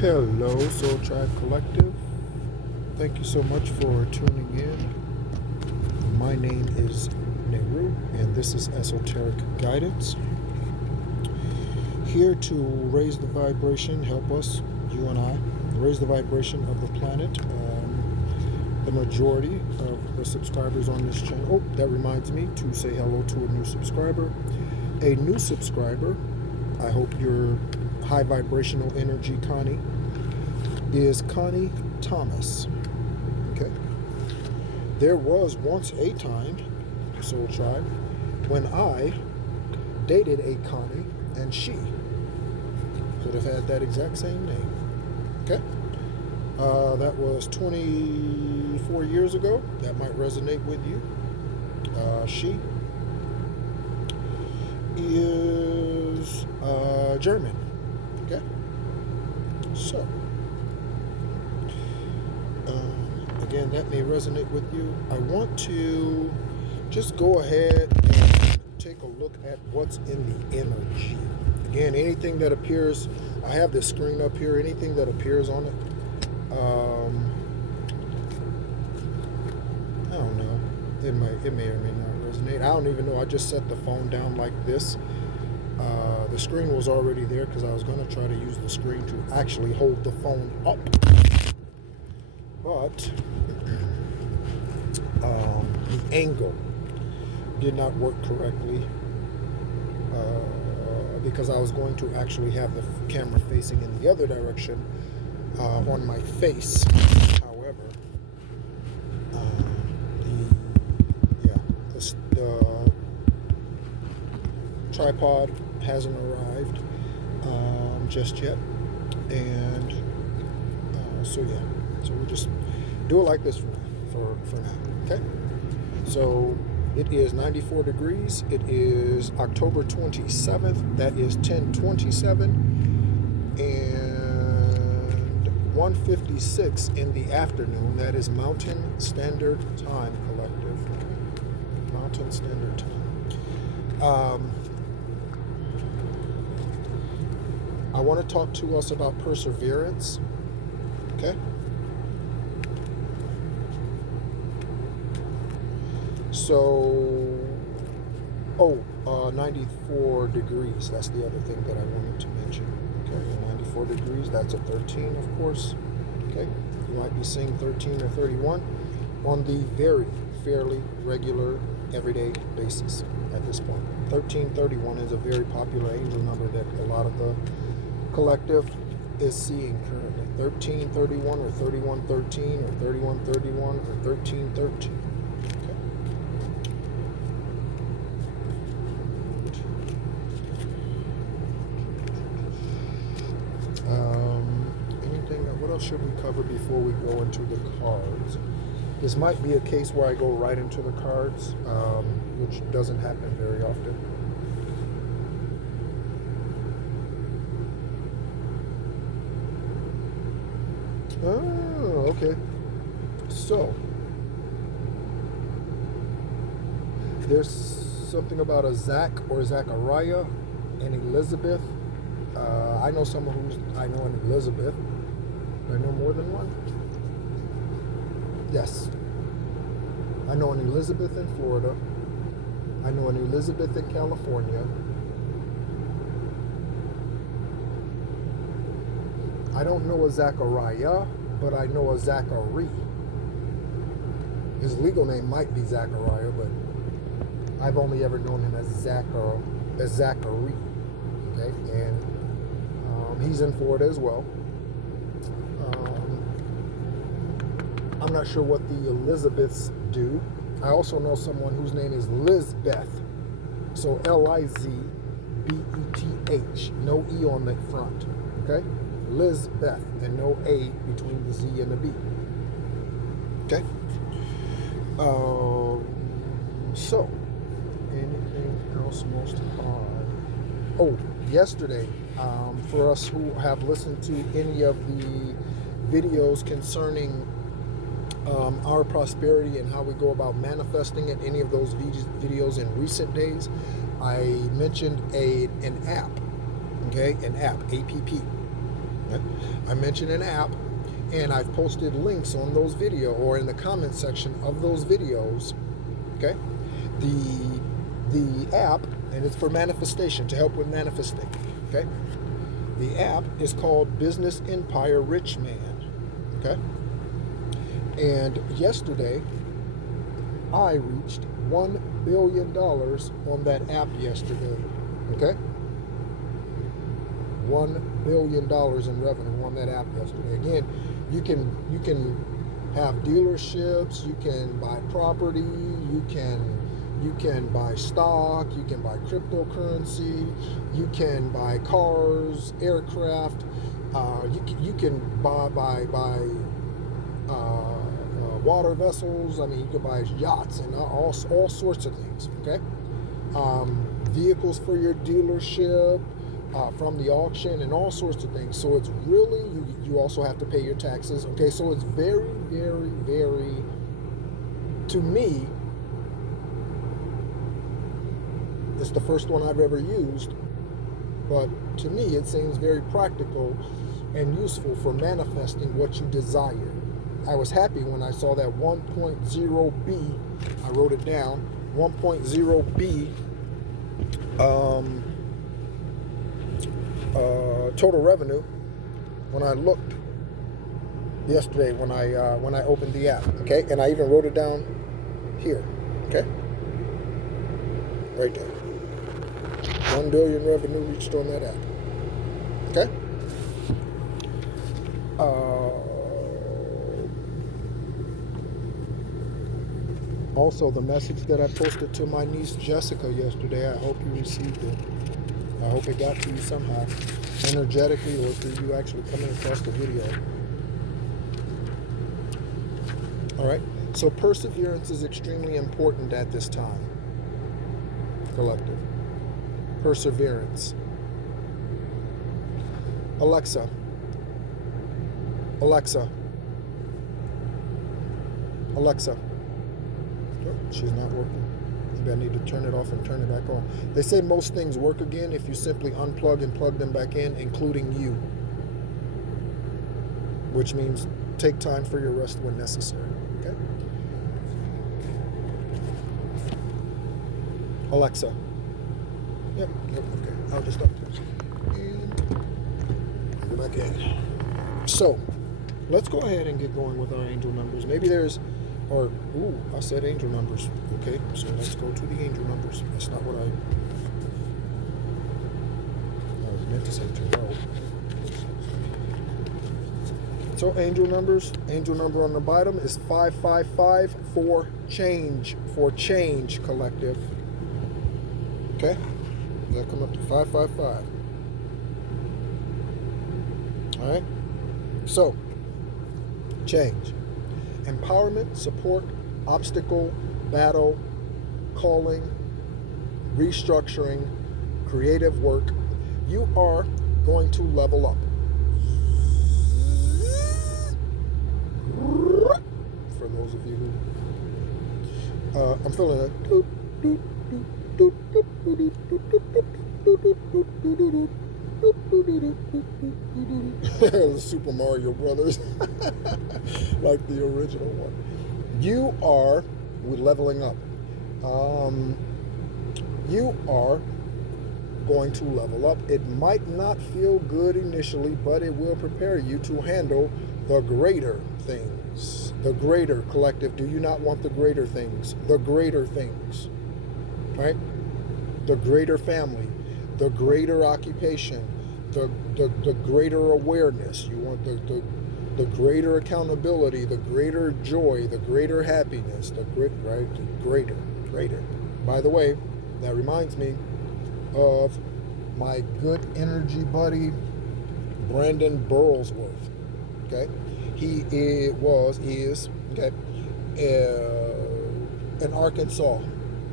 Hello, Soul Tribe Collective. Thank you so much for tuning in. My name is Nehru, and this is Esoteric Guidance. Here to raise the vibration, help us, you and I, raise the vibration of the planet. The majority of the subscribers on this channel. Oh, that reminds me to say hello to a new subscriber. A new subscriber, I hope your high vibrational energy, Connie, is Connie Thomas. Okay. There was once a time, Soul Tribe, when I dated a Connie and she could have had that exact same name. Okay. That was 24 years ago. That might resonate with you. She is German. Okay. So, again, that may resonate with you. I want to just go ahead and take a look at what's in the energy. Again, anything that appears, I have this screen up here, anything that appears on it, I don't know. It may or may not resonate. I don't even know. I just set the phone down like this. The screen was already there because I was going to try to use the screen to actually hold the phone up. But the angle did not work correctly because I was going to actually have the camera facing in the other direction on my face. However, the tripod hasn't arrived just yet, and so we'll just do it like this for now. Okay, so it is 94 degrees. It is October 27th. That is 10:27 and 1:56 in the afternoon. That is Mountain Standard Time, Collective. Mountain Standard Time. I want to talk to us about perseverance. Okay. So, 94 degrees. That's the other thing that I wanted to mention. Okay, 94 degrees. That's a 13, of course. Okay, you might be seeing 13 or 31 on the very fairly regular, everyday basis at this point. 1331 is a very popular angel number that a lot of the collective is seeing currently. 1331 or 3113 or 3131 or 1313. What else should we cover before we go into the cards? This might be a case where I go right into the cards, which doesn't happen very often. Oh, okay. So, there's something about a Zach or Zachariah and Elizabeth. I know someone I know an Elizabeth. I know more than one? Yes. I know an Elizabeth in Florida. I know an Elizabeth in California. I don't know a Zachariah, but I know a Zachary. His legal name might be Zachariah, but I've only ever known him as Zachary. Okay, and he's in Florida as well. I'm not sure what the Elizabeths do. I also know someone whose name is Lizbeth. So Lizbeth. No E on the front. Okay? Lizbeth. And no A between the Z and the B. Okay? So, anything else most hard? Oh, yesterday, for us who have listened to any of the videos concerning our prosperity and how we go about manifesting it, any of those videos in recent days, I mentioned an app, okay, an app, APP, Okay? I mentioned an app, and I've posted links on those videos or in the comment section of those videos. Okay? The app, and it's for manifestation, to help with manifesting. Okay? The app is called Business Empire Rich Man. Okay? And yesterday, I reached $1 billion on that app yesterday. Okay? $1 billion in revenue on that app yesterday. Again, you can have dealerships, you can buy property, you can buy stock, you can buy cryptocurrency, you can buy cars, aircraft, you can buy water vessels. I mean, you can buy yachts and all sorts of things. Okay, vehicles for your dealership. From the auction and all sorts of things. So it's really, you also have to pay your taxes. Okay, so it's very, very, very, to me, it's the first one I've ever used, but to me it seems very practical and useful for manifesting what you desire. I was happy when I saw that 1.0B, I wrote it down, 1.0B, total revenue when I looked yesterday when I opened the app. Okay, and I even wrote it down here. Okay, right there. 1 billion revenue reached on that app. Okay. Also, the message that I posted to my niece Jessica yesterday, I hope you received it. I hope it got to you somehow, energetically, or through you actually coming across the video. All right, so perseverance is extremely important at this time, collective. Perseverance. Alexa. Alexa. Alexa. Oh, she's not working. Maybe I need to turn it off and turn it back on. They say most things work again if you simply unplug and plug them back in, including you. Which means take time for your rest when necessary. Okay? Alexa. Yep, okay. I'll just stop this. And go back in. So, let's go ahead and get going with our angel numbers. Maybe there's, I said angel numbers. Okay, so let's go to the angel numbers. That's not what I was meant to say tomorrow. So angel numbers, angel number on the bottom is 555 for change collective. Okay, that come up to 555. All right, so change, empowerment, support, obstacle, battle, calling, restructuring, creative work. You are going to level up. For those of you who, I'm feeling it. Super Mario Brothers, like the original one. You are leveling up. You are going to level up. It might not feel good initially, but it will prepare you to handle the greater things. The greater collective. Do you not want the greater things? The greater things. Right? The greater family. The greater occupation. The greater awareness. You want the greater accountability, the greater joy, the greater happiness, the greater. By the way, that reminds me of my good energy buddy, Brandon Burlsworth. Okay, he is an Arkansas,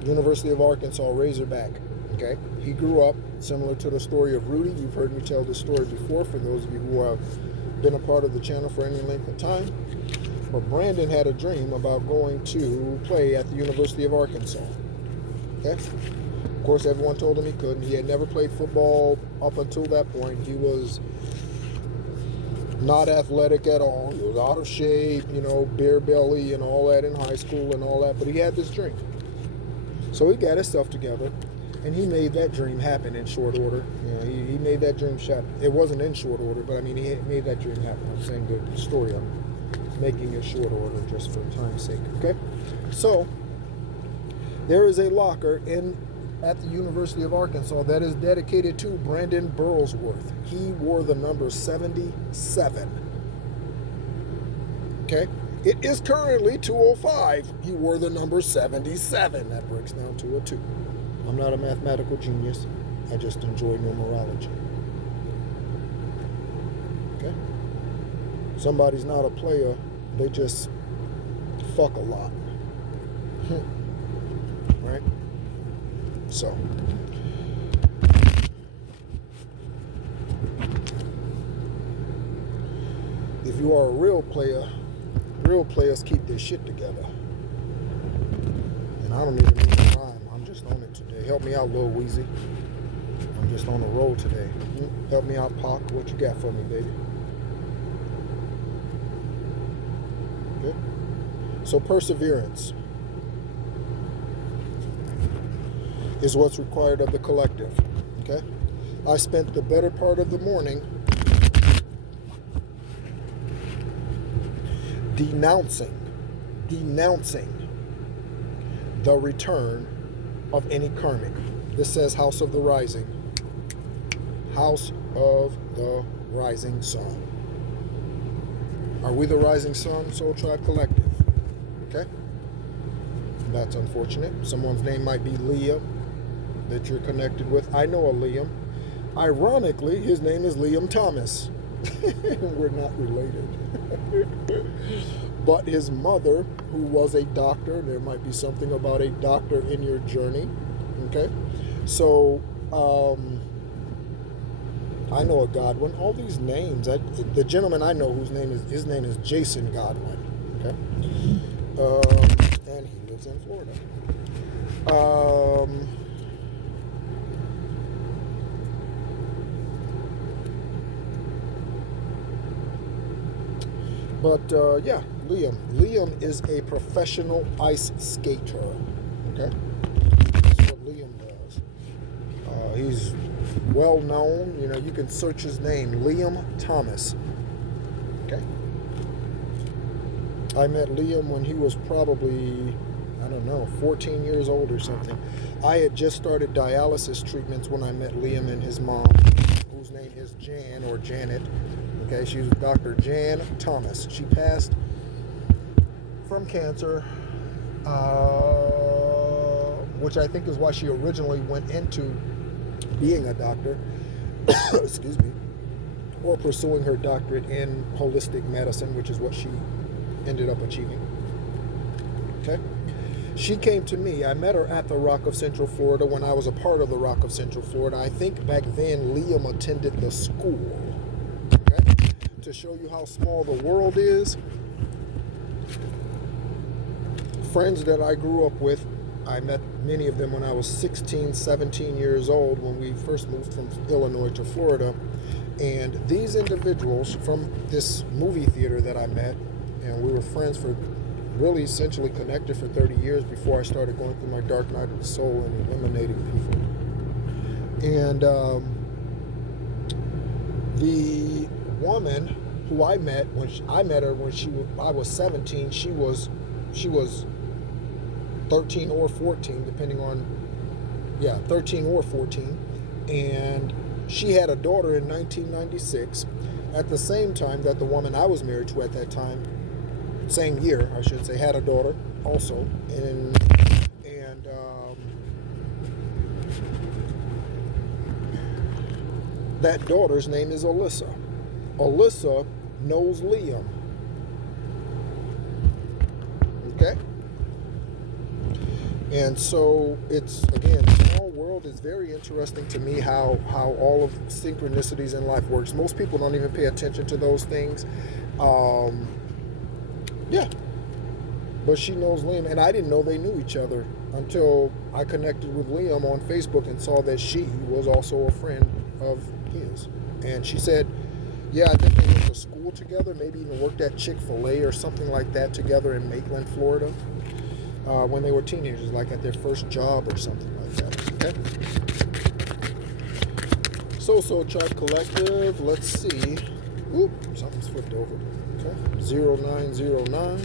University of Arkansas Razorback. Okay, he grew up similar to the story of Rudy. You've heard me tell this story before for those of you who have been a part of the channel for any length of time. But Brandon had a dream about going to play at the University of Arkansas. Okay? Of course, everyone told him he couldn't. He had never played football up until that point. He was Not athletic at all. He was out of shape, beer belly and all that in high school and all that. But he had this dream. So he got himself together, and he made that dream happen in short order. He made that dream happen. It wasn't in short order, but I mean, he made that dream happen. I'm saying the story. I'm making it short order just for time's sake. Okay? So there is a locker at the University of Arkansas that is dedicated to Brandon Burlsworth. He wore the number 77. Okay? It is currently 205. He wore the number 77. That breaks down to a 2. I'm not a mathematical genius. I just enjoy numerology. Okay? Somebody's not a player. They just fuck a lot. Right? So, if you are a real player, real players keep their shit together. And I don't even need to rhyme. I'm just on it today. Help me out, Lil Weezy. I'm just on the roll today. Help me out, Pac. What you got for me, baby? Good. So perseverance is what's required of the collective. Okay? I spent the better part of the morning denouncing the return of any karmic. This says House of the Rising. House of the Rising Sun. Are we the Rising Sun, Soul Tribe Collective? Okay? That's unfortunate. Someone's name might be Liam that you're connected with. I know a Liam. Ironically, his name is Liam Thomas. We're not related. But his mother, who was a doctor, there might be something about a doctor in your journey. Okay? So, I know a Godwin. All these names. The gentleman I know his name is Jason Godwin. Okay? And he lives in Florida. Yeah, Liam. Liam is a professional ice skater. Okay? That's what Liam does. He's well known. You can search his name, Liam Thomas. Okay? I met Liam when he was probably, 14 years old or something. I had just started dialysis treatments when I met Liam and his mom, whose name is Jan or Janet. Okay, she was Dr. Jan Thomas. She passed from cancer, which I think is why she originally went into being a doctor, excuse me, or pursuing her doctorate in holistic medicine, which is what she ended up achieving. Okay? She came to me. I met her at the Rock of Central Florida when I was a part of the Rock of Central Florida. I think back then Liam attended the school. To show you how small the world is, friends that I grew up with, I met many of them when I was 16, 17 years old when we first moved from Illinois to Florida. And these individuals from this movie theater that I met, and we were friends for really essentially connected for 30 years before I started going through my dark night of the soul and eliminating people. And the woman who I met I met her when I was 17. She was 13 or 14, depending on 13 or 14, and she had a daughter in 1996. At the same time that the woman I was married to at that time, same year I should say, had a daughter also, and that daughter's name is Alyssa. Alyssa knows Liam. Okay? And so it's, again, small world is very interesting to me how all of synchronicities in life works. Most people don't even pay attention to those things. But she knows Liam, and I didn't know they knew each other until I connected with Liam on Facebook and saw that she was also a friend of his. And she said, Yeah, I think they went to school together, maybe even worked at Chick-fil-A or something like that together in Maitland, Florida, when they were teenagers, like at their first job or something like that. Okay. So Chart Collective, let's see. Oop, something's flipped over. Okay. 0909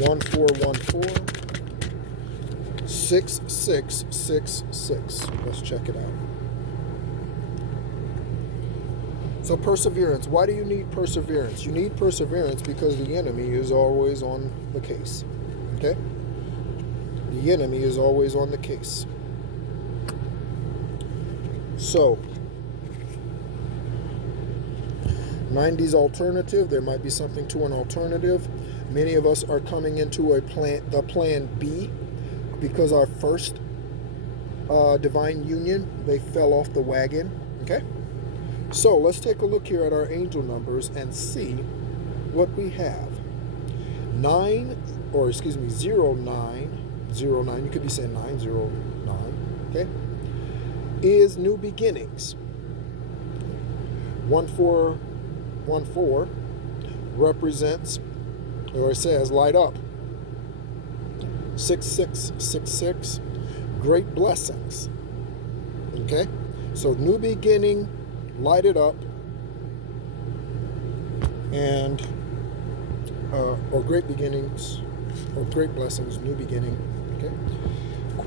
1414 6666. Let's check it out. So perseverance. Why do you need perseverance? You need perseverance because the enemy is always on the case. Okay? The enemy is always on the case. So 90s alternative. There might be something to an alternative. Many of us are coming into the plan B because our first divine union, they fell off the wagon. Okay? So let's take a look here at our angel numbers and see what we have. 0909, you could be saying 909, okay, is new beginnings. 1414 represents, or it says, light up. 6666, great blessings. Okay, so new beginning, light it up, and or great beginnings, or great blessings, new beginning. Okay,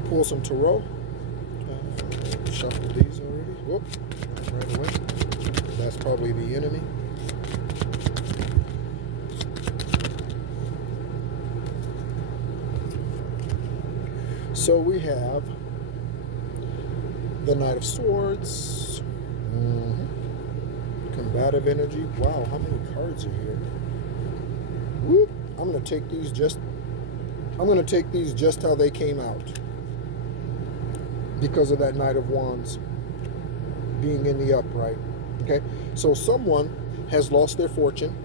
pull some tarot. Shuffle these already. Whoop, right away. That's probably the enemy. So we have the Knight of Swords. Combative energy. Wow, how many cards are here? Whoop. I'm going to take these just how they came out, because of that Knight of Wands being in the upright. Okay, so someone has lost their fortune.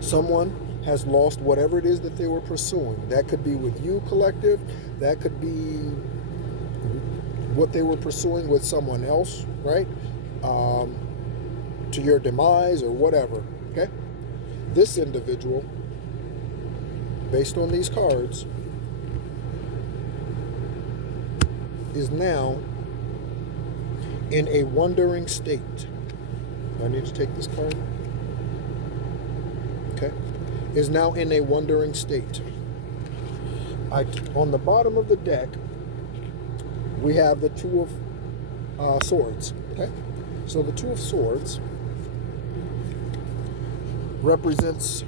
Someone has lost whatever it is that they were pursuing. That could be with you, collective. That could be what they were pursuing with someone else, right? To your demise or whatever. Okay, this individual, based on these cards, is now in a wondering state. I need to take this card. Okay, is now in a wondering state. On the bottom of the deck, we have the Two of Swords. Okay, so the Two of Swords represents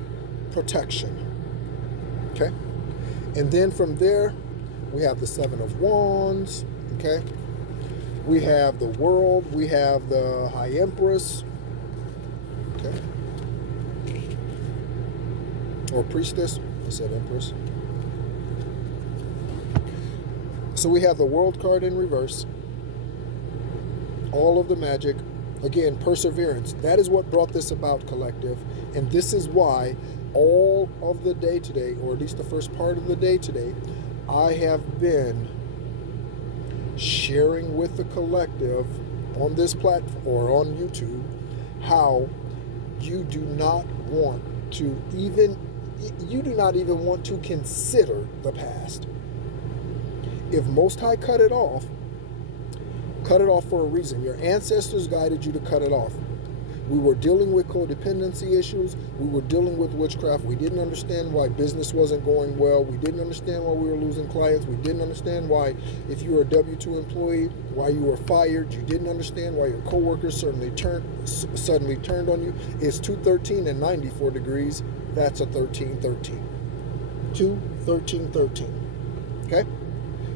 protection. Okay, and then from there we have the Seven of Wands. Okay, we have the World, we have the High Empress. Okay, or Priestess. I said Empress. So we have the World card in reverse. All of the magic. Again, perseverance. That is what brought this about, collective. And this is why all of the day today, or at least the first part of the day today, I have been sharing with the collective on this platform or on YouTube how you do not even want to consider the past. If Most High cut it off for a reason. Your ancestors guided you to cut it off. We were dealing with codependency issues. We were dealing with witchcraft. We didn't understand why business wasn't going well. We didn't understand why we were losing clients. We didn't understand why, if you were a W-2 employee, why you were fired. You didn't understand why your coworkers suddenly turned on you. It's 213 and 94 degrees. That's a 1313. 21313. Okay?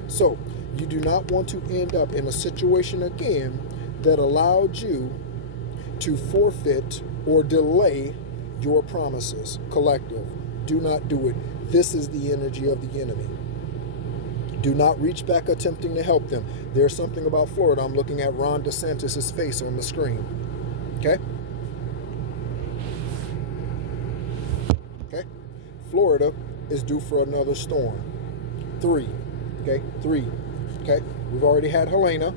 So, you do not want to end up in a situation again that allowed you to forfeit or delay your promises. Collective, do not do it. This is the energy of the enemy. Do not reach back attempting to help them. There's something about Florida. I'm looking at Ron DeSantis' face on the screen. Okay? Okay? Florida is due for another storm. 3. Okay? 3. Okay? We've already had Helena.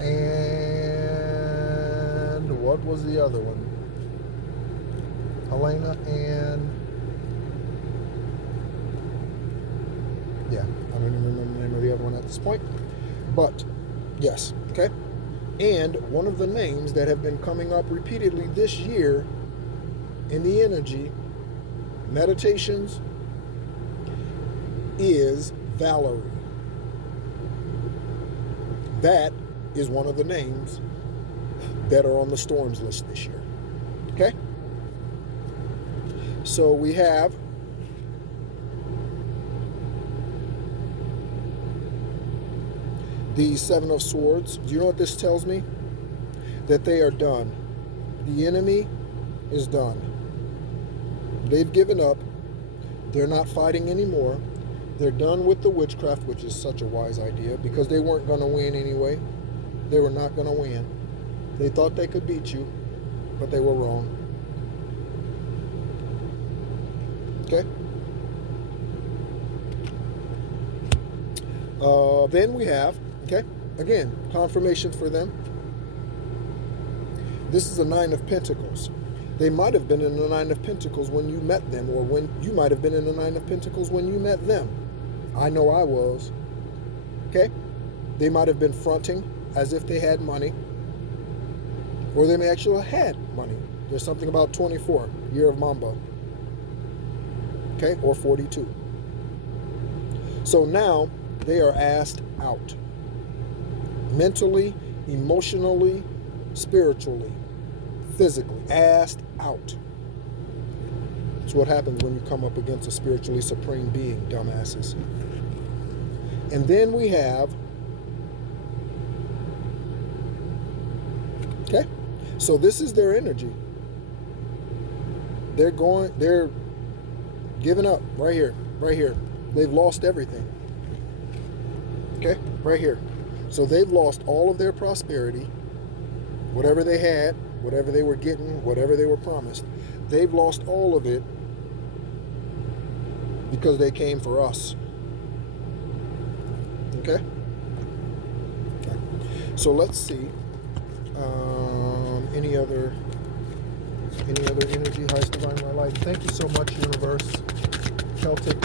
and what was the other one? Helena and yeah, I don't even remember the name of the other one at this point. But yes, okay. And one of the names that have been coming up repeatedly this year in the energy meditations is Valerie. That is one of the names that are on the storms list this year. Okay? So we have the Seven of Swords. Do you know what this tells me? That they are done. The enemy is done. They've given up. They're not fighting anymore. They're done with the witchcraft, which is such a wise idea because they weren't going to win anyway. They were not going to win. They thought they could beat you, but they were wrong. Okay? Then we have, okay, again, confirmations for them. This is a Nine of Pentacles. They might have been in the Nine of Pentacles when you met them, or when you might have been in the Nine of Pentacles when you met them. I know I was. Okay? They might have been fronting as if they had money, or they may actually have had money. There's something about 24, year of Mamba. Okay? Or 42. So now they are asked out. Mentally, emotionally, spiritually, physically, asked out. It's what happens when you come up against a spiritually supreme being, dumbasses. And then we have, okay, so this is their energy. They're giving up right here, right here. They've lost everything. Okay, right here. So they've lost all of their prosperity, whatever they had, whatever they were getting, whatever they were promised. They've lost all of it because they came for us. Okay? Okay. So let's see. Any other energy, highest divine light. Thank you so much, universe, Celtic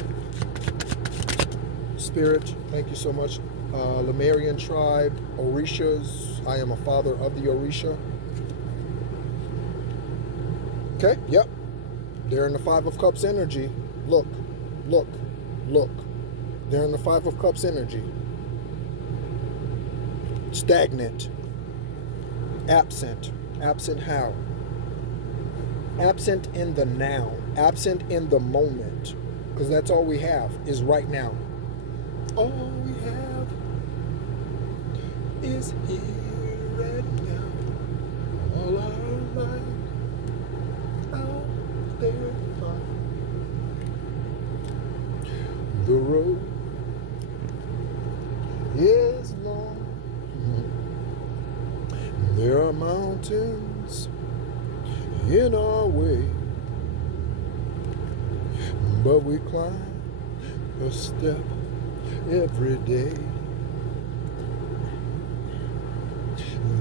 spirit. Thank you so much. Lemurian tribe, Orishas. I am a father of the Orisha. Okay, yep. They're in the Five of Cups energy. Look, look, look. They're in the Five of Cups energy. Stagnant. Absent. Absent how? Absent in the now. Absent in the moment. Because that's all we have is right now. All we have is here and now. All our life out there far. The road is long. There are mountains in our way, but we climb a step every day.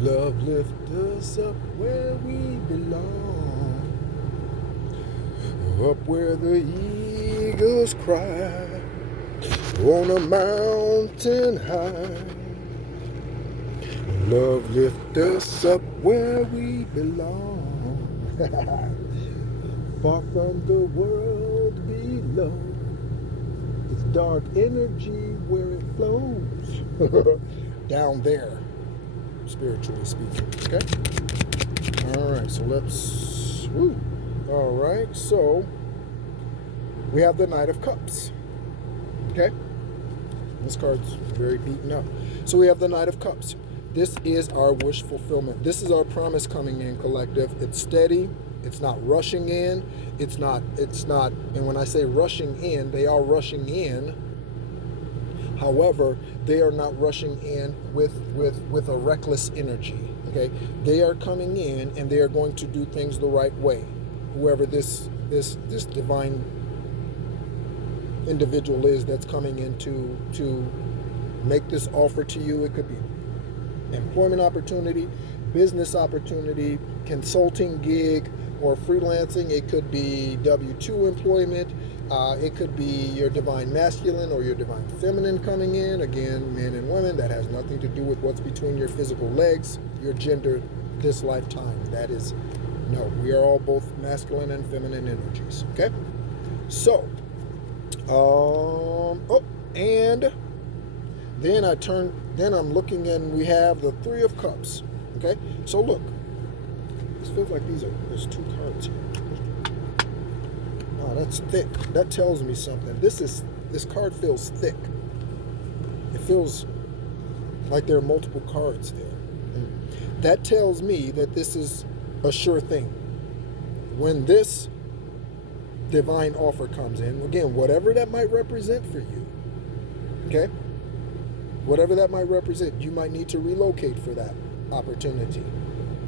Love lifts us up where we belong, up where the eagles cry, on a mountain high. Love lifts us up where we belong, far from the world below. It's dark energy where it flows, down there, spiritually speaking. Okay? Alright, so let's, woo. Alright, so we have the Knight of Cups. Okay? This card's very beaten up. So we have the Knight of Cups. This is our wish fulfillment. This is our promise coming in, collective. It's steady. It's not rushing in. It's not, and when I say rushing in, they are rushing in. However, they are not rushing in with a reckless energy. Okay? They are coming in and they are going to do things the right way. Whoever this divine individual is that's coming in to make this offer to you, it could be employment opportunity, business opportunity, consulting gig, or freelancing. It could be W-2 employment. It could be your divine masculine or your divine feminine coming in. Again, men and women. That has nothing to do with what's between your physical legs, your gender, this lifetime. That is, no. We are all both masculine and feminine energies. Okay? So, and then I'm looking and we have the Three of Cups. Okay? So look. This feels like there's two cards here. Oh, that's thick. That tells me something. This card feels thick. It feels like there are multiple cards there. And that tells me that this is a sure thing. When this divine offer comes in, again, whatever that might represent for you, okay? Whatever that might represent, you might need to relocate for that opportunity.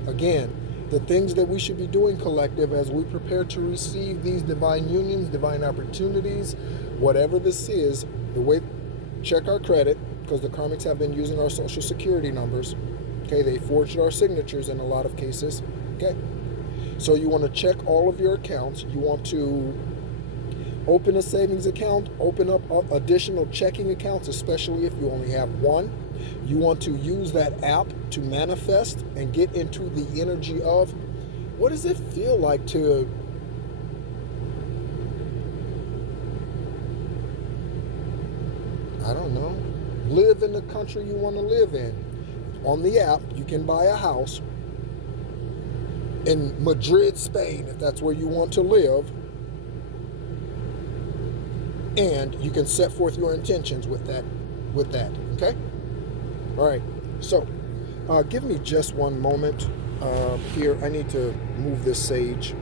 Again, the things that we should be doing, collective, as we prepare to receive these divine unions, divine opportunities, whatever this is, the way, check our credit, because the karmics have been using our social security numbers. Okay, they forged our signatures in a lot of cases. Okay, so you want to check all of your accounts. You want to open a savings account, open up additional checking accounts, especially if you only have one. You want to use that app to manifest and get into the energy of, what does it feel like to I don't know, live in the country you want to live in. On the app, you can buy a house in Madrid, Spain, if that's where you want to live. And you can set forth your intentions with that. Okay? All right. So, give me just one moment here. I need to move this sage.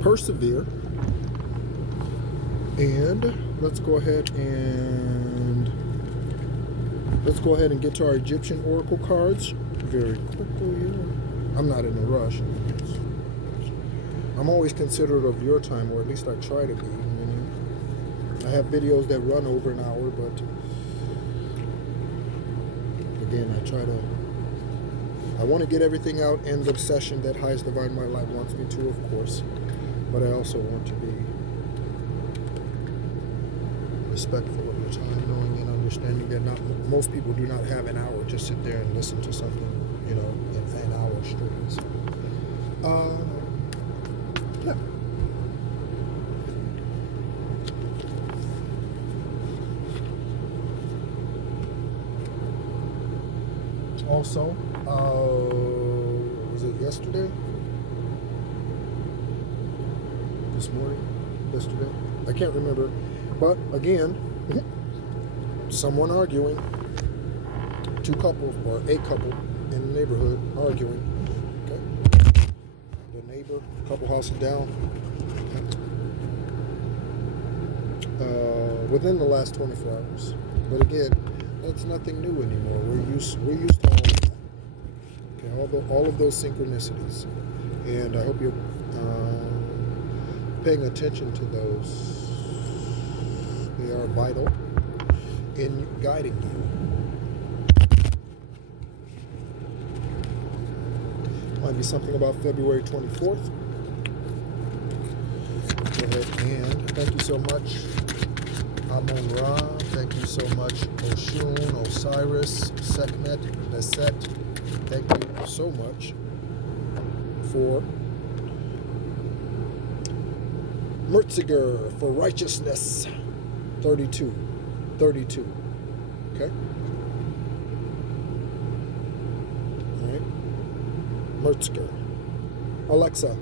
Persevere. And let's go ahead and get to our Egyptian oracle cards very quickly. I'm not in a rush. I'm always considerate of your time, or at least I try to be. I have videos that run over an hour, but again, I want to get everything out in the session that Highest Divine My Light wants me to, of course, but I also want to be respectful of your time, knowing and understanding that most people do not have an hour to sit there and listen to something, in an hour straight. So, yeah. Also, was it yesterday? This morning? Yesterday? I can't remember. But again, someone arguing, two couples or a couple in the neighborhood arguing. Okay, the neighbor, a couple houses down. Within the last 24 hours. But again, that's nothing new anymore. We're used to all of that. Okay, all of those synchronicities, and I hope you're paying attention to those. They are vital in guiding you. Might be something about February 24th. Go ahead and thank you so much, Amon Ra. Thank you so much, Oshun, Osiris, Sekhmet, Beset. Thank you so much for Mertziger, for righteousness. 32. Okay? Alright. Mertzger. Alexa,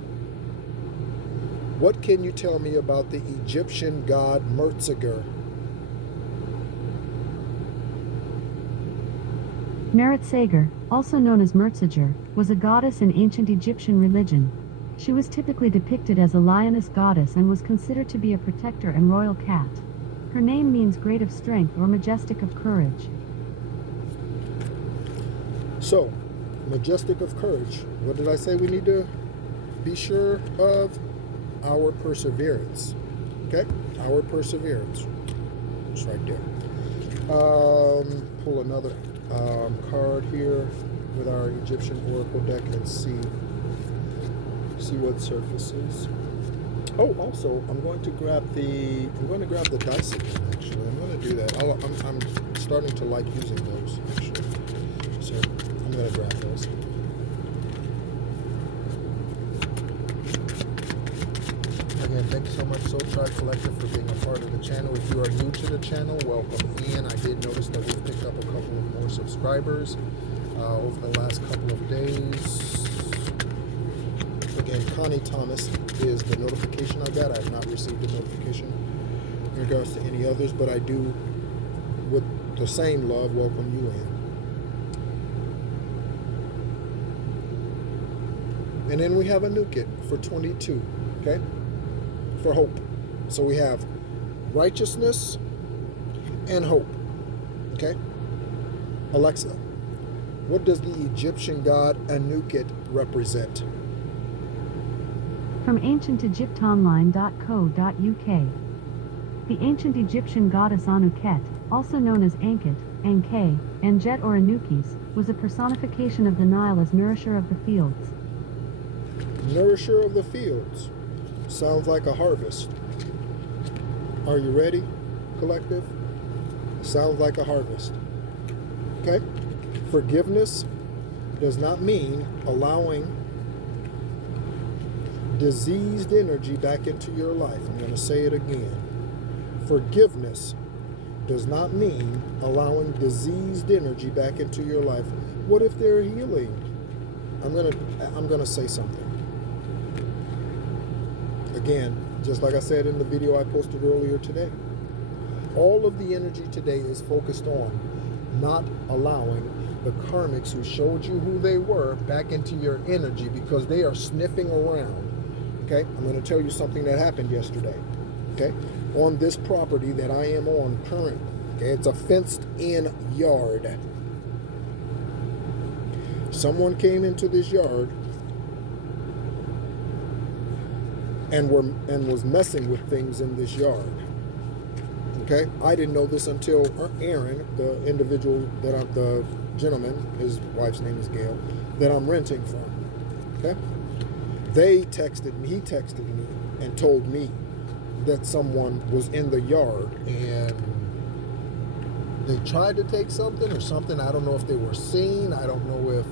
what can you tell me about the Egyptian god Mertziger? Meretseger, also known as Mertziger, was a goddess in ancient Egyptian religion. She was typically depicted as a lioness goddess and was considered to be a protector and royal cat. Her name means great of strength or majestic of courage. So, majestic of courage. What did I say we need to be sure of? Our perseverance. Okay, our perseverance. It's right there. Pull another card here with our Egyptian Oracle deck and see what surfaces. Oh, also, I'm going to grab the dice again. Actually, I'm going to do that. I'm starting to like using those actually, so I'm going to grab those. Again, thank you so much, Soul Tribe Collective, for being a part of the channel. If you are new to the channel, welcome in. I did notice that we've picked up a couple of more subscribers over the last couple of days. Again, Connie Thomas is the notification I got. I have not received a notification in regards to any others, but I do, with the same love, welcome you in. And then we have a new kit for 22, okay? For hope. So we have righteousness and hope, okay? Alexa, what does the Egyptian god Anuket represent? From ancientegyptonline.co.uk. The ancient Egyptian goddess Anuket, also known as Ankhet, Anke, Anjet or Anukis, was a personification of the Nile as nourisher of the fields. Nourisher of the fields. Sounds like a harvest. Are you ready, collective? Sounds like a harvest. Okay? Forgiveness does not mean allowing diseased energy back into your life. I'm going to say it again. Forgiveness does not mean allowing diseased energy back into your life. What if they're healing? I'm going to say something. Again, just like I said in the video I posted earlier today. All of the energy today is focused on not allowing the karmics who showed you who they were back into your energy because they are sniffing around. Okay, I'm going to tell you something that happened yesterday. Okay, on this property that I am on currently. Okay, it's a fenced-in yard. Someone came into this yard and was messing with things in this yard. Okay, I didn't know this until Aaron, the individual the gentleman, his wife's name is Gail, that I'm renting from. Okay. He texted me and told me that someone was in the yard and they tried to take something or something. I don't know if they were seen. I don't know if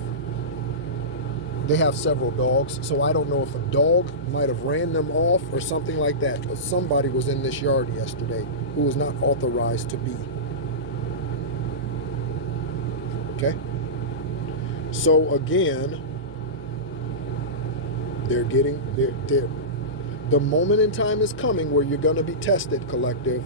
they have several dogs. So I don't know if a dog might have ran them off or something like that. But somebody was in this yard yesterday who was not authorized to be. Okay? So again, the moment in time is coming where you're going to be tested, collective.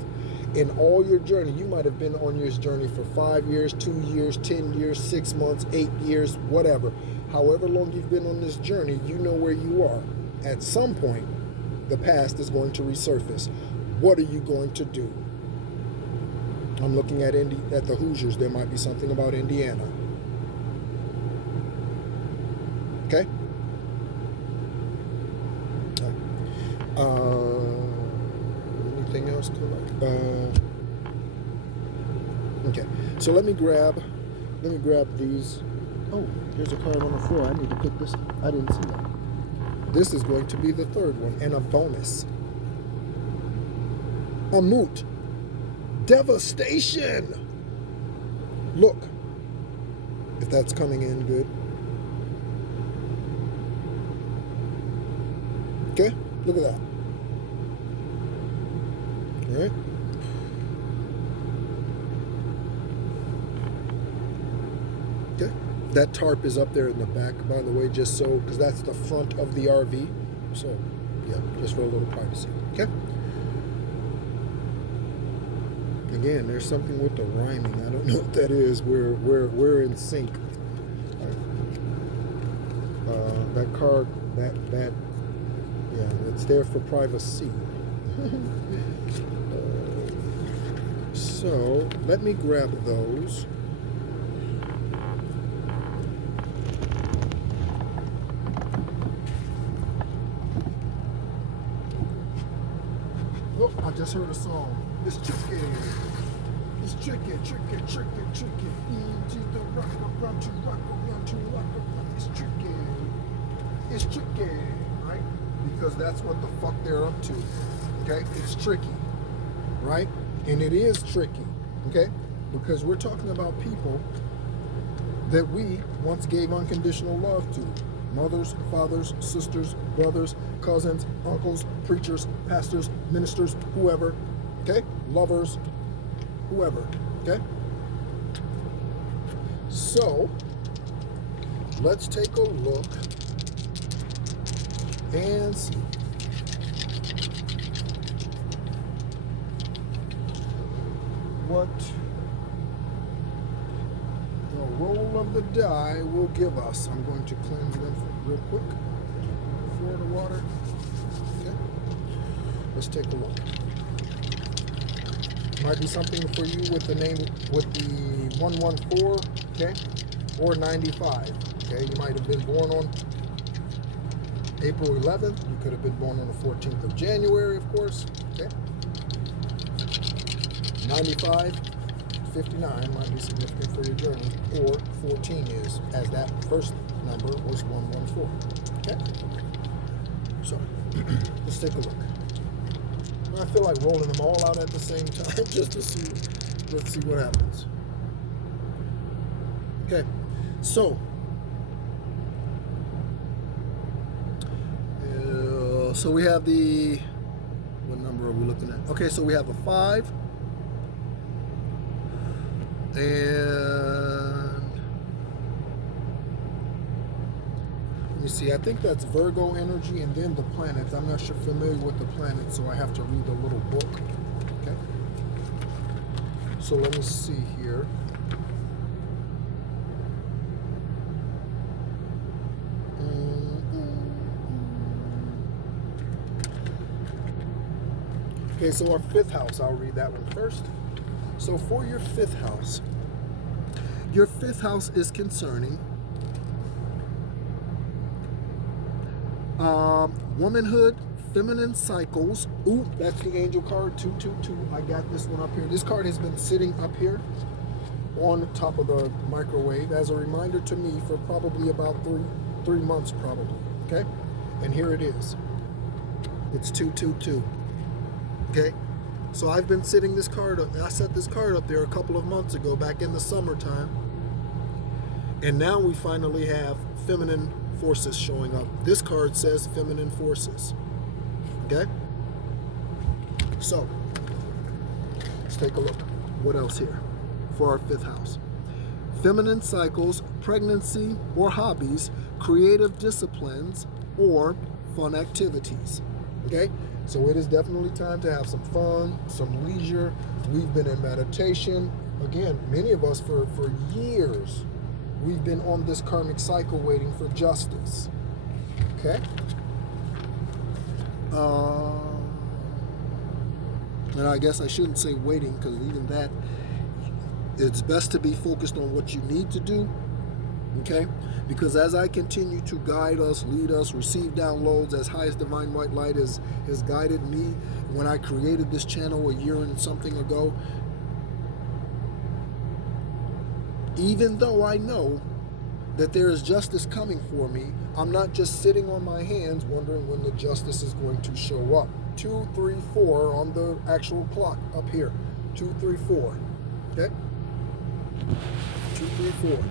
In all your journey, you might have been on your journey for 5 years, 2 years, 10 years, 6 months, 8 years, whatever. However long you've been on this journey, you know where you are. At some point, the past is going to resurface. What are you going to do? I'm looking at the Hoosiers. There might be something about Indiana. Okay? Anything else? Okay, so let me grab these. Oh, here's a card on the floor. I need to pick this. I didn't see that. This is going to be the third one and a bonus. A moot. Devastation. Look, if that's coming in good. Okay, look at that. All right. Okay. That tarp is up there in the back, by the way, just so, because that's the front of the RV. So, yeah, just for a little privacy. Okay. Again, there's something with the rhyming. I don't know what that is. We're in sync. That card, that yeah, it's there for privacy. So let me grab those. Oh, just heard a song. It's tricky. It's tricky, tricky, tricky, tricky. Into the rock, run to rock, run to rock, run. It's tricky. It's tricky, right? Because that's what the fuck they're up to. Okay? It's tricky, right? And it is tricky, okay? Because we're talking about people that we once gave unconditional love to. Mothers, fathers, sisters, brothers, cousins, uncles, preachers, pastors, ministers, whoever, okay? Lovers, whoever, okay? So, let's take a look and see. What the roll of the die will give us. I'm going to cleanse them real quick. Florida water. Okay. Let's take a look. Might be something for you with the name, with the 114, okay, or 95. Okay, you might have been born on April 11th. You could have been born on the 14th of January, of course. Okay. 95, 59 might be significant for your journey, or 14 is, as that first number was 114. Okay? So, let's take a look. I feel like rolling them all out at the same time just to see, let's see what happens. Okay, so, so we have the, what number are we looking at? Okay, so we have a 5. And let me see, I think that's Virgo energy and then the planets. I'm not sure familiar with the planets, so I have to read the little book. Okay. So let me see here. Okay, so our 5th house, I'll read that one first. So for your 5th house is concerning womanhood, feminine cycles. Ooh, that's the angel card, 222. I got this one up here. This card has been sitting up here on the top of the microwave as a reminder to me for probably about three months probably, okay? And here it is. It's 222, okay? So I've been sitting this card up. I set this card up there a couple of months ago, back in the summertime. And now we finally have feminine forces showing up. This card says feminine forces. Okay? So, let's take a look. What else here for our 5th house? Feminine cycles, pregnancy or hobbies, creative disciplines, or fun activities. Okay? So it is definitely time to have some fun, some leisure. We've been in meditation. Again, many of us for years, we've been on this karmic cycle waiting for justice. Okay? And I guess I shouldn't say waiting, because even that, it's best to be focused on what you need to do. Okay? Because as I continue to guide us, lead us, receive downloads, as highest divine white light has guided me when I created this channel a year and something ago, even though I know that there is justice coming for me, I'm not just sitting on my hands wondering when the justice is going to show up. 2, 3, 4 on the actual clock up here. 2, 3, 4. Okay? 2, 3, 4.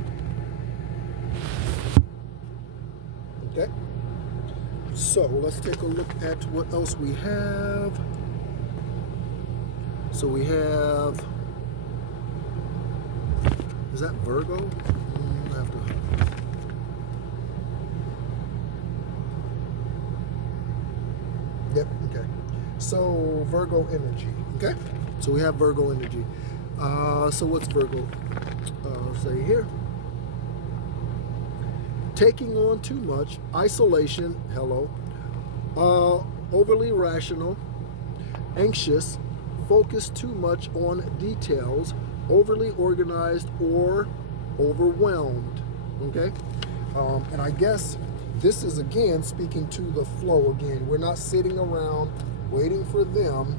Okay, so let's take a look at what else we have. So we have, is that Virgo? I have to, yep, okay. So Virgo energy, okay? So we have Virgo energy. So what's Virgo? Say here. Taking on too much, isolation, hello, overly rational, anxious, focused too much on details, overly organized, or overwhelmed, okay? And I guess this is, again, speaking to the flow again. We're not sitting around waiting for them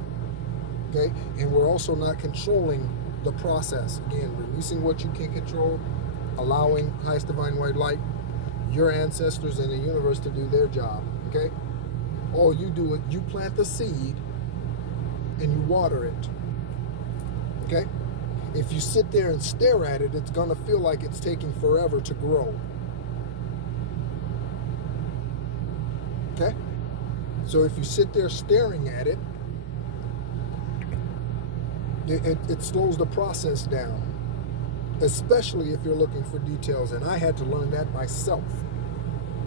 Okay? And we're also not controlling the process. Again, releasing what you can control, allowing highest divine white light, your ancestors in the universe to do their job. Okay? All you do is you plant the seed and you water it. Okay? If you sit there and stare at it, it's going to feel like it's taking forever to grow. Okay? So if you sit there staring at it, it slows the process down, especially if you're looking for details. And I had to learn that myself.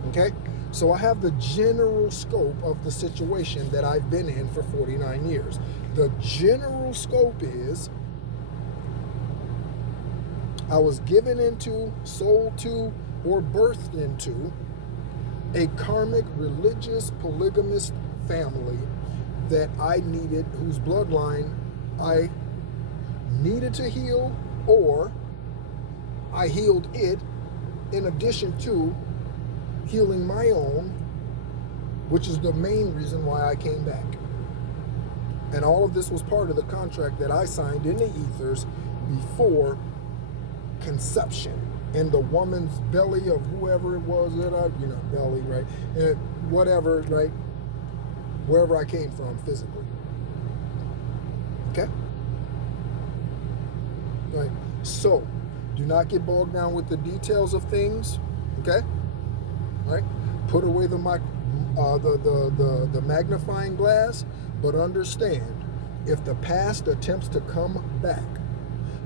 Okay? So I have the general scope of the situation that I've been in for 49 years. The general scope is I was given into, sold to, or birthed into a karmic, religious, polygamist family that I needed, whose bloodline I needed to heal, or I healed it in addition to healing my own, which is the main reason why I came back. And all of this was part of the contract that I signed in the ethers before conception in the woman's belly of whoever it was that belly, right? And whatever, right? Wherever I came from physically. Okay? Right. So, do not get bogged down with the details of things. Okay? Right? Put away the magnifying glass, but understand, if the past attempts to come back,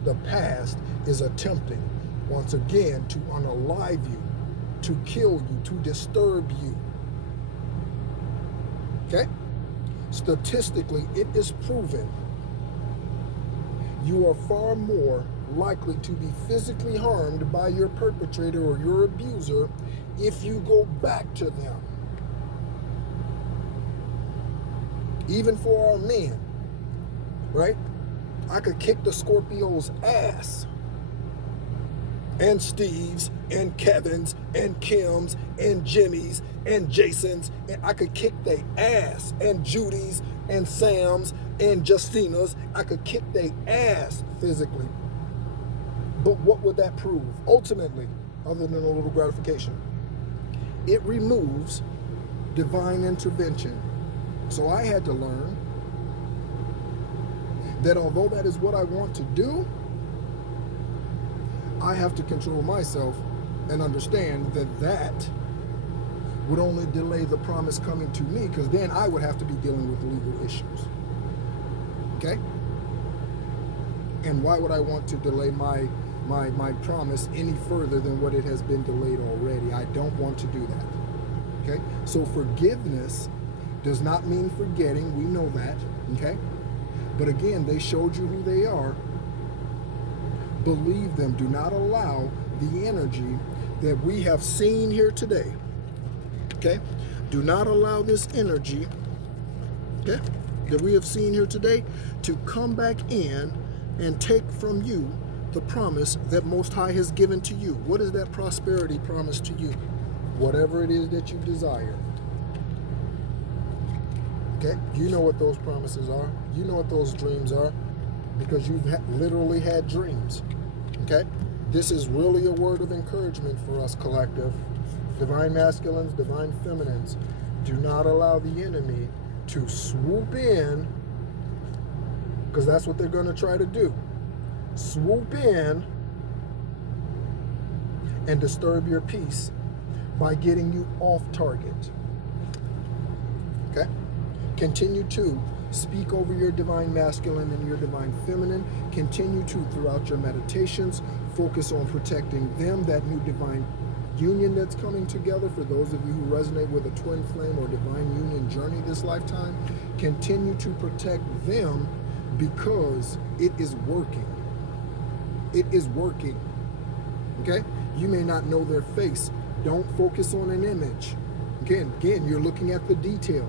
the past is attempting once again to unalive you, to kill you, to disturb you. Okay? Statistically, it is proven you are far more likely to be physically harmed by your perpetrator or your abuser if you go back to them. Even for our men, right? I could kick the Scorpio's ass, and Steve's, and Kevin's, and Kim's, and Jimmy's, and Jason's, and I could kick their ass, and Judy's, and Sam's, and Justina's. I could kick their ass physically. But what would that prove? Ultimately, other than a little gratification, it removes divine intervention. So I had to learn that although that is what I want to do, I have to control myself and understand that that would only delay the promise coming to me, because then I would have to be dealing with legal issues. Okay? And why would I want to delay my promise any further than what it has been delayed already? I don't want to do that. Okay? So forgiveness does not mean forgetting. We know that. Okay? But again, they showed you who they are. Believe them. Do not allow the energy that we have seen here today. Okay? Do not allow this energy, okay, that we have seen here today to come back in and take from you the promise that Most High has given to you. What is that prosperity promise to you? Whatever it is that you desire. Okay? You know what those promises are. You know what those dreams are, because you've literally had dreams. Okay? This is really a word of encouragement for us, collective. Divine masculines, divine feminines. Do not allow the enemy to swoop in, because that's what they're going to try to do. Swoop in and disturb your peace by getting you off target. Okay? Continue to speak over your divine masculine and your divine feminine. Continue to, throughout your meditations, focus on protecting them, that new divine union that's coming together. For those of you who resonate with a twin flame or divine union journey this lifetime, continue to protect them, because it is working. It is working. Okay? You may not know their face. Don't focus on an image. Again, you're looking at the detail.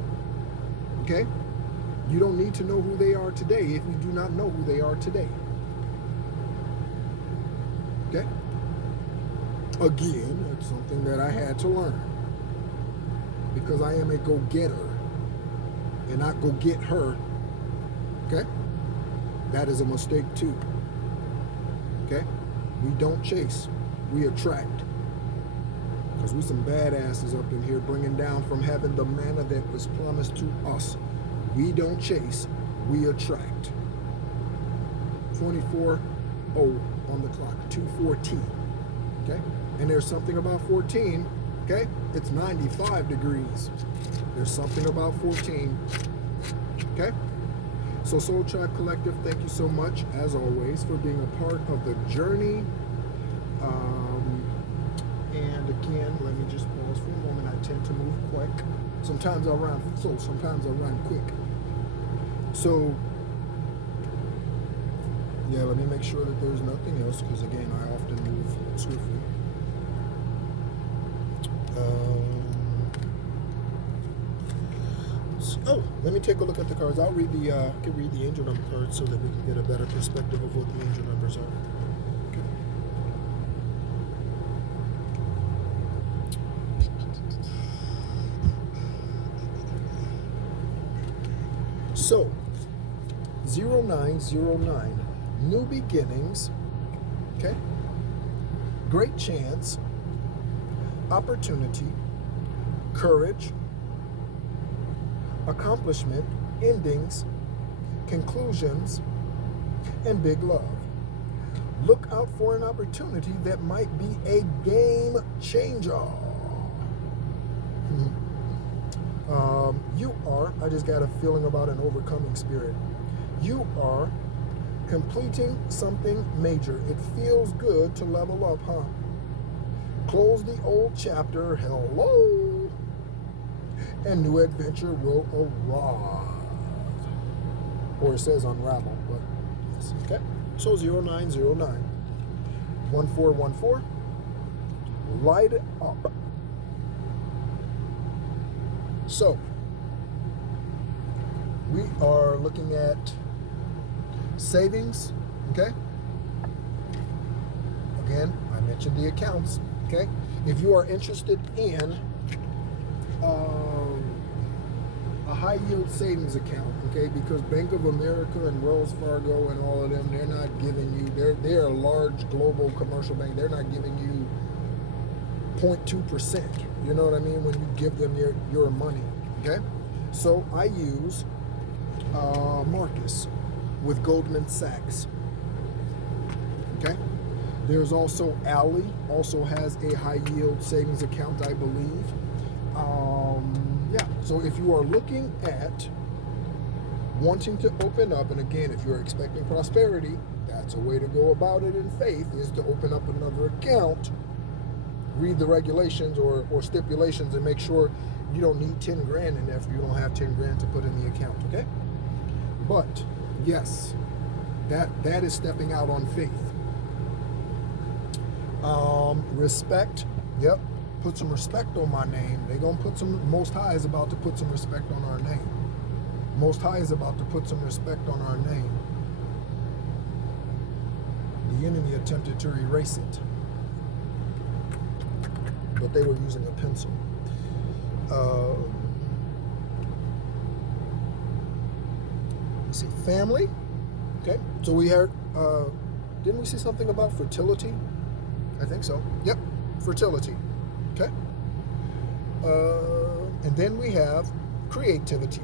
Okay? You don't need to know who they are today if you do not know who they are today. Okay? Again, it's something that I had to learn, because I am a go-getter and not go get her. Okay? That is a mistake too. Okay? We don't chase, we attract. Because we some badasses up in here bringing down from heaven the manna that was promised to us. We don't chase, we attract. 24:0 on the clock, 2:14. Okay? And there's something about 14, okay? It's 95 degrees. There's something about 14. Okay? So Soul Tribe Collective, thank you so much, as always, for being a part of the journey. And again, let me just pause for a moment. I tend to move quick. Sometimes I'll run slow, sometimes I'll run quick. So, yeah, let me make sure that there's nothing else, because again, I often move swiftly. Oh, let me take a look at the cards. I'll read the I can read the angel number cards so that we can get a better perspective of what the angel numbers are. Okay. So, 0909, new beginnings, okay? Great chance, opportunity, courage, accomplishment, endings, conclusions, and big love. Look out for an opportunity that might be a game changer. You are, I just got a feeling about an overcoming spirit. You are completing something major. It feels good to level up, huh? Close the old chapter, hello, and new adventure will arrive. Or it says unravel, but yes, okay. So 0909, 1414, light it up. So, we are looking at savings, okay? Again, I mentioned the accounts, okay? If you are interested in a high yield savings account, okay? Because Bank of America and Wells Fargo and all of them, they're not giving you, they're a large global commercial bank, they're not giving you 0.2%, you know what I mean, when you give them your money, okay? So I use Marcus with Goldman Sachs, okay? There's also Ally, also has a high yield savings account, I believe. Yeah, so if you are looking at wanting to open up, and again, if you're expecting prosperity, that's a way to go about it in faith, is to open up another account, read the regulations or stipulations, and make sure you don't need 10 grand in there if you don't have 10 grand to put in the account, okay? But yes, that is stepping out on faith. Respect, yep, put some respect on my name. They're gonna put some, Most High is about to put some respect on our name. Most High is about to put some respect on our name. The enemy attempted to erase it, but they were using a pencil. Let's see, family. Okay, so we heard, didn't we see something about fertility? I think so. Yep, fertility. Okay. And then we have creativity.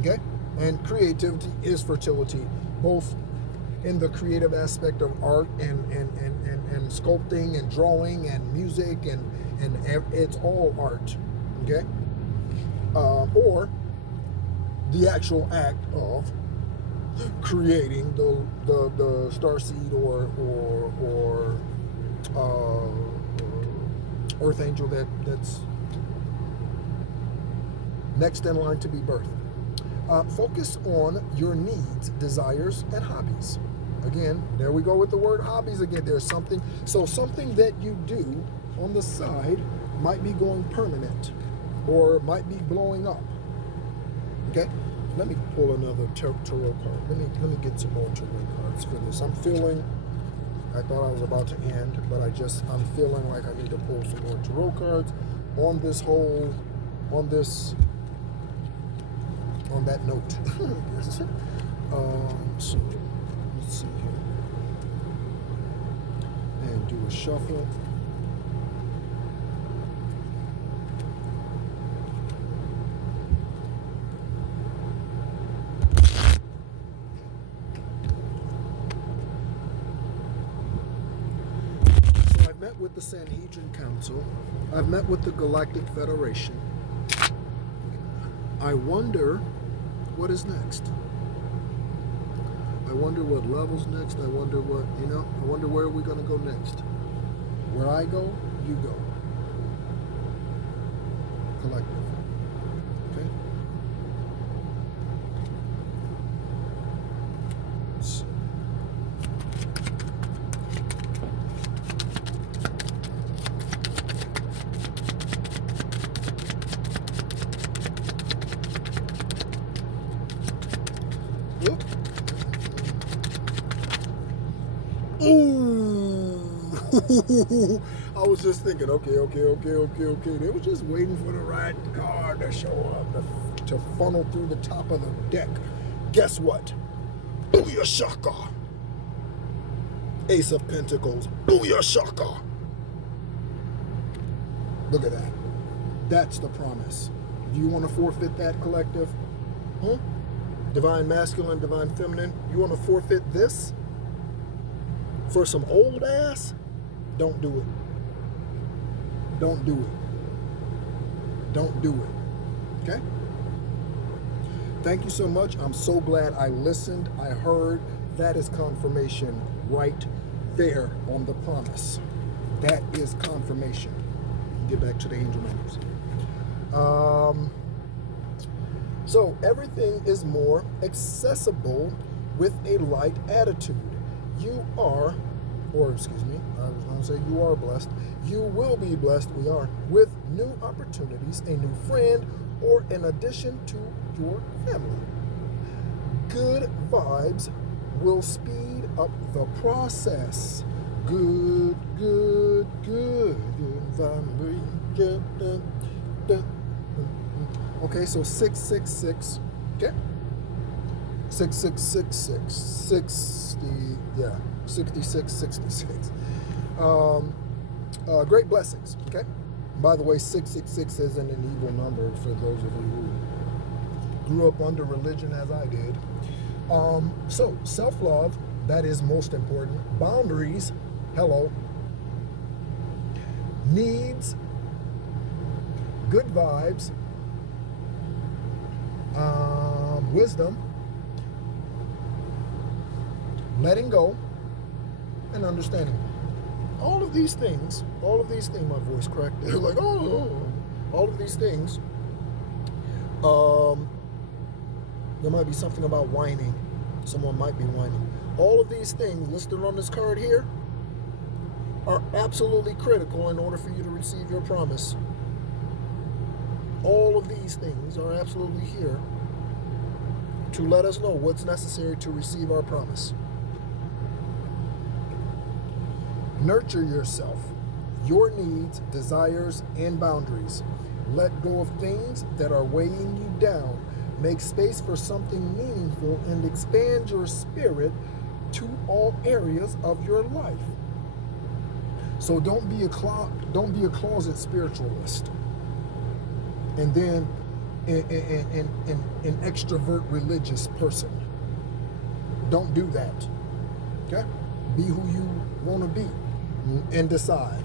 Okay, and creativity is fertility, both in the creative aspect of art and sculpting and drawing and music and it's all art, okay? Or the actual act of creating the starseed or earth angel that's next in line to be birthed. Focus on your needs, desires, and hobbies. Again, there we go with the word hobbies again. There's something, so something that you do on the side might be going permanent or might be blowing up. Okay? Let me pull another tarot card. Let me get some more tarot cards for this. I'm feeling, I thought I was about to end, but I'm feeling like I need to pull some more tarot cards on that note. So a shuffle. So I've met with the Sanhedrin Council. I've met with the Galactic Federation. I wonder what is next. I wonder what level's next. I wonder what, I wonder where we're going to go next. Where I go, you go. Collective. Okay? So. Whoop. Ooh! I was just thinking, okay. They were just waiting for the right card to show up, to funnel through the top of the deck. Guess what? Booyah shaka! Ace of Pentacles. Booyah shaka! Look at that. That's the promise. Do you want to forfeit that, collective? Huh? Divine masculine, divine feminine. You want to forfeit this? For some old ass? Don't do it. Don't do it. Don't do it. Okay? Thank you so much. I'm so glad I listened. I heard. That is confirmation right there on the promise. That is confirmation. Get back to the angel numbers. So everything is more accessible with a light attitude. You are, or excuse me, I was going to say you are blessed. You will be blessed, we are, with new opportunities, a new friend, or an addition to your family. Good vibes will speed up the process. Good vibration. Okay, so 666. Okay. 6666. 60, yeah. 6666. Great blessings. Okay. By the way, 666 isn't an evil number for those of you who grew up under religion as I did. So self-love, that is most important. Boundaries, hello. Needs, good vibes, wisdom, letting go, and understanding. All of these things, my voice cracked. They're like, oh, all of these things. There might be something about whining. Someone might be whining. All of these things listed on this card here are absolutely critical in order for you to receive your promise. All of these things are absolutely here to let us know what's necessary to receive our promise. Nurture yourself, your needs, desires, and boundaries. Let go of things that are weighing you down. Make space for something meaningful and expand your spirit to all areas of your life. So don't be a closet spiritualist, and then an extrovert religious person. Don't do that. Okay? Be who you want to be and decide.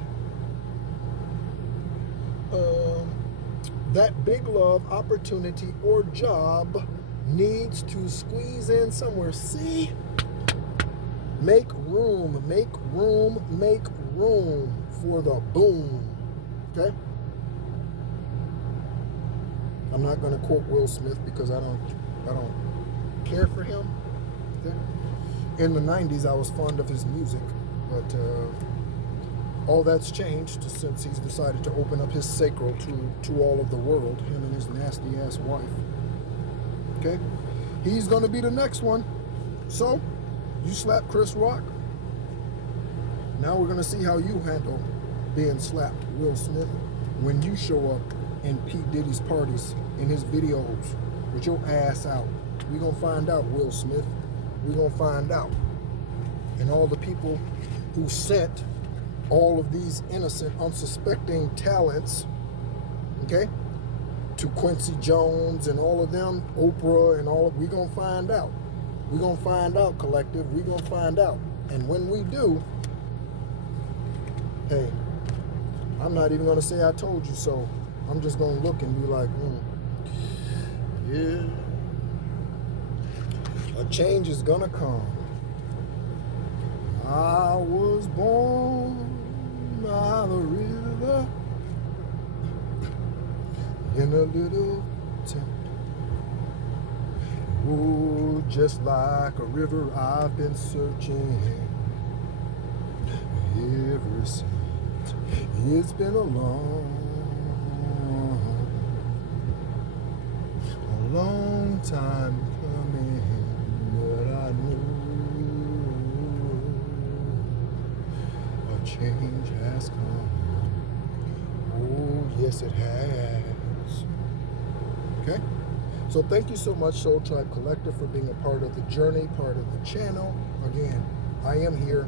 That big love, opportunity, or job needs to squeeze in somewhere. See? Make room for the boom. Okay? I'm not going to quote Will Smith because I don't care for him. Okay? In the 90s, I was fond of his music, but all that's changed since he's decided to open up his sacral to all of the world, him and his nasty ass wife. Okay? He's going to be the next one. So, you slap Chris Rock. Now we're going to see how you handle being slapped, Will Smith, when you show up in P. Diddy's parties in his videos with your ass out. We're going to find out, Will Smith. We're going to find out. And all the people who sent all of these innocent, unsuspecting talents, okay, to Quincy Jones and all of them, Oprah and all, we gonna find out. We gonna find out, collective. We gonna find out. And when we do, hey, I'm not even gonna say I told you so. I'm just gonna look and be like, yeah, a change is gonna come. I was born by the river in a little tent. Oh, just like a river, I've been searching ever since. It's been a long time coming, but I knew a change has come. Oh, yes, it has. Okay? So thank you so much, Soul Tribe Collective, for being a part of the journey, part of the channel. Again, I am here,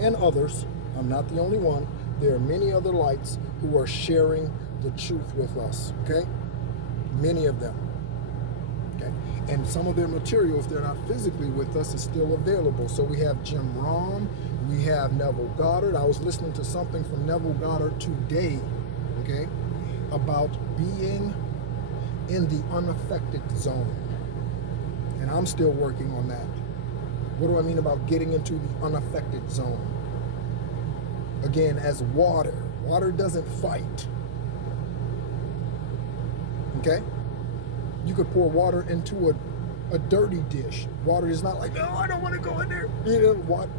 and others. I'm not the only one. There are many other lights who are sharing the truth with us, okay? Many of them, okay? And some of their material, if they're not physically with us, is still available. So we have Jim Rohn, we have Neville Goddard. I was listening to something from Neville Goddard today, okay, about being in the unaffected zone. And I'm still working on that. What do I mean about getting into the unaffected zone? Again, as water doesn't fight. Okay? You could pour water into a dirty dish. Water is not like, no, I don't want to go in there. You know,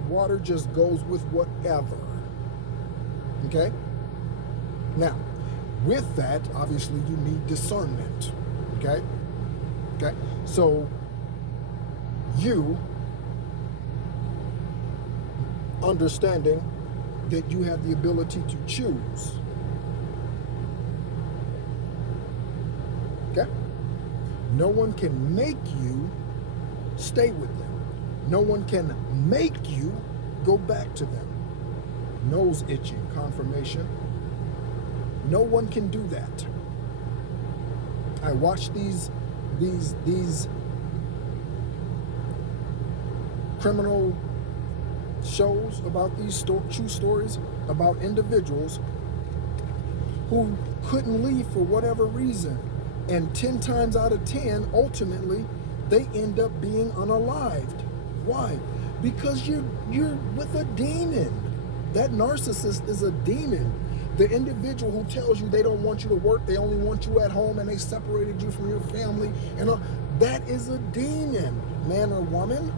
water just goes with whatever. Okay? Now, with that, obviously, you need discernment. Okay? Okay? So, you understanding that you have the ability to choose. Okay? No one can make you stay with them. No one can make you go back to them. Nose itching, confirmation. No one can do that. I watch these criminal shows about these true stories about individuals who couldn't leave for whatever reason, and 10 times out of 10 ultimately they end up being unalived. Why? Because you're with a demon. That narcissist is a demon. The individual who tells you they don't want you to work, they only want you at home, and they separated you from your family, and that is a demon, man or woman.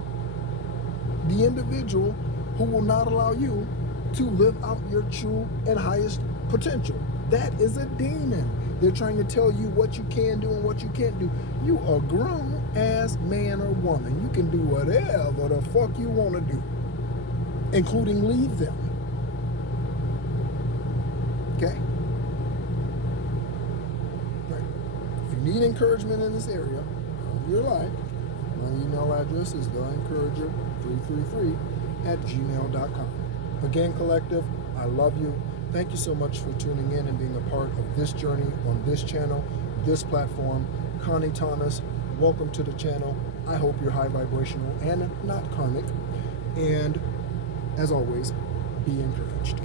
The individual who will not allow you to live out your true and highest potential. That is a demon. They're trying to tell you what you can do and what you can't do. You are grown as man or woman. You can do whatever the fuck you want to do, including leave them. Okay? Right. If you need encouragement in this area of your life, my email address is theencourager333@gmail.com. Again, collective, I love you. Thank you so much for tuning in and being a part of this journey on this channel, this platform. Connie Thomas, welcome to the channel. I hope you're high vibrational and not karmic. And as always, be encouraged.